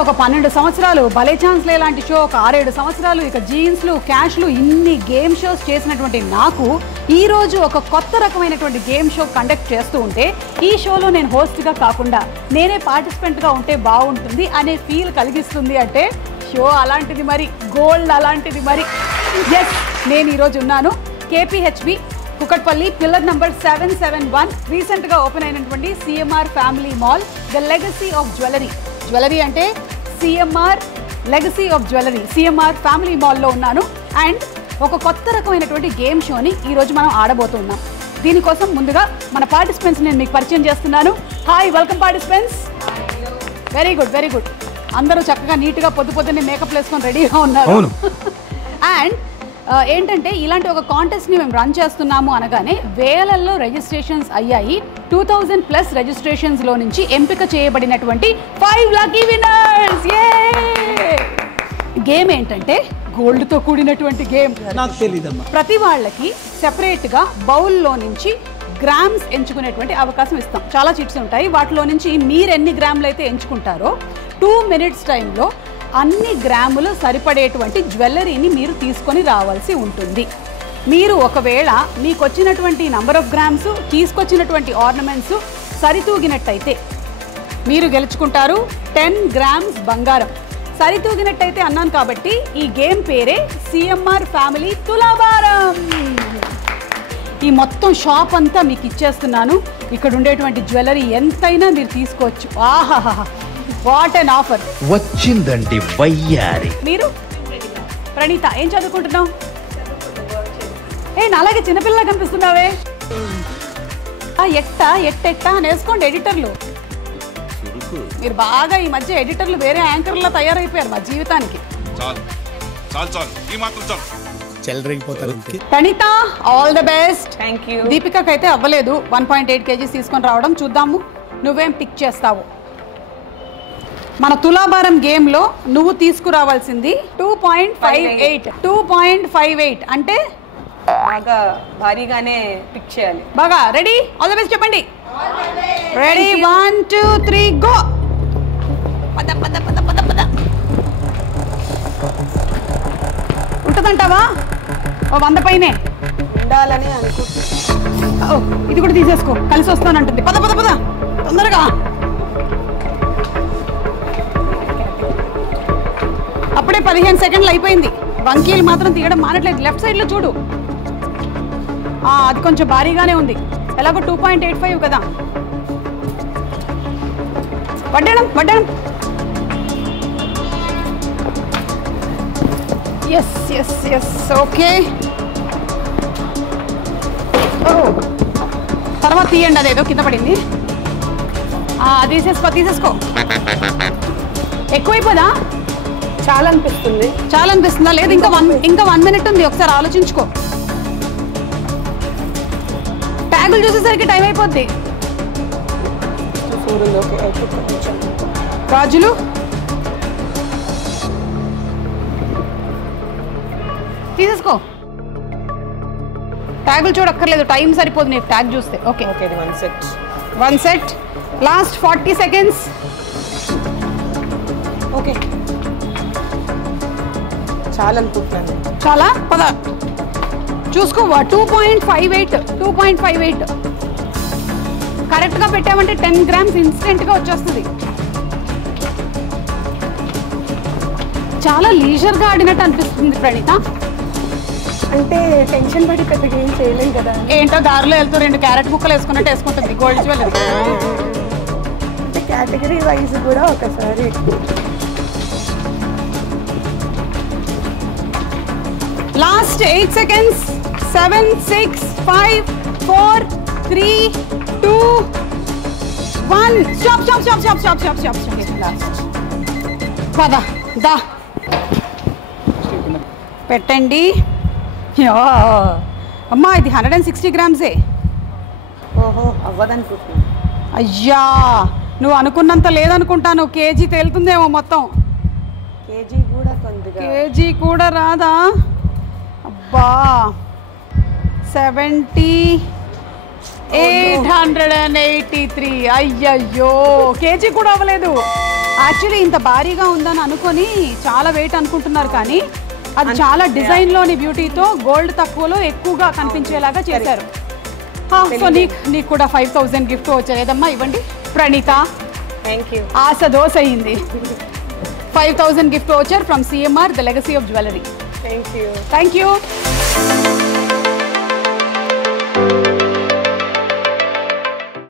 ఒక 12 సంవత్సరాలు, భలే ఛాన్స్లే లాంటి షో ఒక 6-7 సంవత్సరాలు, ఇక జీన్స్లు క్యాష్లు ఇన్ని గేమ్ షోస్ చేసినటువంటి నాకు ఈరోజు ఒక కొత్త రకమైనటువంటి గేమ్ షో కండక్ట్ చేస్తూ ఉంటే ఈ షోలో నేను హోస్ట్గా కాకుండా నేనే పార్టిసిపెంట్గా ఉంటే బాగుంటుంది అనే ఫీల్ కలిగిస్తుంది. అంటే షో అలాంటిది మరి, గోల్డ్ అలాంటిది మరి. ఎస్, నేను ఈరోజు ఉన్నాను కేపీహెచ్బి కుకట్పల్లి పిల్లర్ నంబర్ 771 రీసెంట్గా ఓపెన్ అయినటువంటి CMR family mall, the legacy of jewellery అంటే CMR legacy of jewellery CMR family మాల్లో ఉన్నాను. అండ్ ఒక కొత్త రకమైనటువంటి గేమ్ షోని ఈరోజు మనం ఆడబోతున్నాం. దీనికోసం ముందుగా మన పార్టిసిపెంట్స్ నేను మీకు పరిచయం చేస్తున్నాను. Hi, welcome participants. Very good, very good. అందరూ చక్కగా నీట్గా పొద్దున్నే మేకప్ వేసుకొని రెడీగా ఉన్నారు. అండ్ ఏంటంటే ఇలాంటి ఒక కాంటెస్ట్ని మేము రన్ చేస్తున్నాము అనగానే వేలల్లో రిజిస్ట్రేషన్స్ అయ్యాయి. 2000+ రిజిస్ట్రేషన్స్లో నుంచి ఎంపిక చేయబడినటువంటి 5 లక్కీ విన్నర్స్. గేమ్ ఏంటంటే గోల్డ్తో కూడినటువంటి గేమ్. నాకు తెలియదమ్మా. ప్రతి వాళ్ళకి సెపరేట్గా బౌల్లో నుంచి గ్రామ్స్ ఎంచుకునేటువంటి అవకాశం ఇస్తాం. చాలా చిట్స్ ఉంటాయి, వాటిలో నుంచి మీరు ఎన్ని గ్రాములు అయితే ఎంచుకుంటారో 2 minutes టైంలో అన్ని గ్రాములు సరిపడేటువంటి జ్యువెలరీని మీరు తీసుకొని రావాల్సి ఉంటుంది. మీరు ఒకవేళ మీకు వచ్చినటువంటి నంబర్ ఆఫ్ గ్రామ్స్, తీసుకొచ్చినటువంటి ఆర్నమెంట్స్ సరితూగినట్టయితే మీరు గెలుచుకుంటారు 10 grams బంగారం. సరితూగినట్టయితే అన్నాను కాబట్టి ఈ గేమ్ పేరే సిఎంఆర్ ఫ్యామిలీ తులాభారం. ఈ మొత్తం షాప్ అంతా మీకు ఇచ్చేస్తున్నాను. ఇక్కడ ఉండేటువంటి జ్యువెలరీ ఎంతైనా మీరు తీసుకోవచ్చు. ఆహాహా, వాట్ అన్ ఆఫర్ వచ్చిందండి వయ్యారి. మీరు ప్రణీత ఏం చదువుకుంటున్నావు? నాలాగే చిన్నపిల్ల కనిపిస్తున్నావే. ఎట్టెట్టా అని వేసుకోండి ఎడిటర్లు. మీరు బాగా ఈ మధ్య ఎడిటర్లు వేరే యాంకర్లా తయారైపోయారు మా జీవితానికి. Praneetha, all the best. Thank you. దీపికకి అయితే అవ్వలేదు 1.8 kgs తీసుకొని రావడం. చూద్దాము నువ్వేం పిక్ చేస్తావు. మన తులాభారం గేమ్లో నువ్వు తీసుకురావాల్సింది 2.58 అంటే బాగా భారీగానే పిక్ చేయాలి. బాగా రెడీ, ఆల్ ద బెస్ట్ చెప్పండి. Ready, 1 2 3 go. పద పద పద పద పద. ఉంటుందంటావా? 100 పైనే ఉండాలని అనుకుంటున్నా. ఇది కూడా తీసేసుకో, కలిసి వస్తానంటుంది. పద పద పద తొందరగా. అప్పుడే 15 సెకండ్లు అయిపోయింది. వంకీలు మాత్రం తీయడం మానట్లేదు. లెఫ్ట్ సైడ్లో చూడు, అది కొంచెం భారీగానే ఉంది. ఎలాగో 2.85 కదా. వడ్డడం వడ్డడం. Yes yes yes, okay. తర్వాత తీయండి, అదేదో కింద పడింది. తీసేసుకో. ఎక్కువైపోదా? చాలా అనిపిస్తుందా? లేదు, ఇంకా 1 minute ఉంది. ఒకసారి ఆలోచించుకో. ట్యాగులు చూసేసరికి టైం అయిపోద్ది. గాజులు తీసేసుకో. ట్యాగులు చూడక్కర్లేదు, టైం సరిపోదు నీకు ట్యాగ్ చూస్తే. Okay, 1 set. Last 40 seconds. Okay, చాలా అనుకుంటున్నాను. చాలా పద చూసుకో. 2.58 కరెక్ట్గా పెట్టామంటే 10 grams ఇన్స్టెంట్గా వచ్చేస్తుంది. చాలా లీజర్గా ఆడినట్టు అనిపిస్తుంది ప్రణీత. అంటే టెన్షన్ పడి పెద్దగా ఏం చేయలేం కదా. ఏంటో దారిలో వెళ్తూ 2 క్యారెట్ ముక్కలు వేసుకున్నట్టు వేసుకుంటుంది గోల్డ్ జ్యువెలరీ. అంటే కేటగిరీ వైజ్ కూడా ఒకసారి. Last 8 seconds. 7 6 5 4 3 2 1. స్టాప్. పద దా పెట్టండి. అమ్మా, ఇది 160 grams. ఓహో, అవ్వదనుకుంటున్నాను. అయ్యా, నువ్వు అనుకున్నంత లేదనుకుంటాను. కేజీ తేలుతుందేమో మొత్తం. కేజీ కూడా రాదా? అబ్బా, 7883. అయ్యయ్యో, కేజీ కూడా అవ్వలేదు. యాక్చువల్లీ ఇంత భారీగా ఉందని అనుకొని చాలా వెయిట్ అనుకుంటున్నారు, కానీ అది చాలా డిజైన్లోని బ్యూటీతో గోల్డ్ తక్కువలో ఎక్కువగా కనిపించేలాగా చేశారు. సో నీకు కూడా 5000 గిఫ్ట్ వచ్చేదమ్మా, ఇవ్వండి. Praneetha, thank you. ఆశ దోశ అయింది. 5000 గిఫ్ట్ వచ్చారు from CMR, the legacy of jewellery. Thank you. Thank you.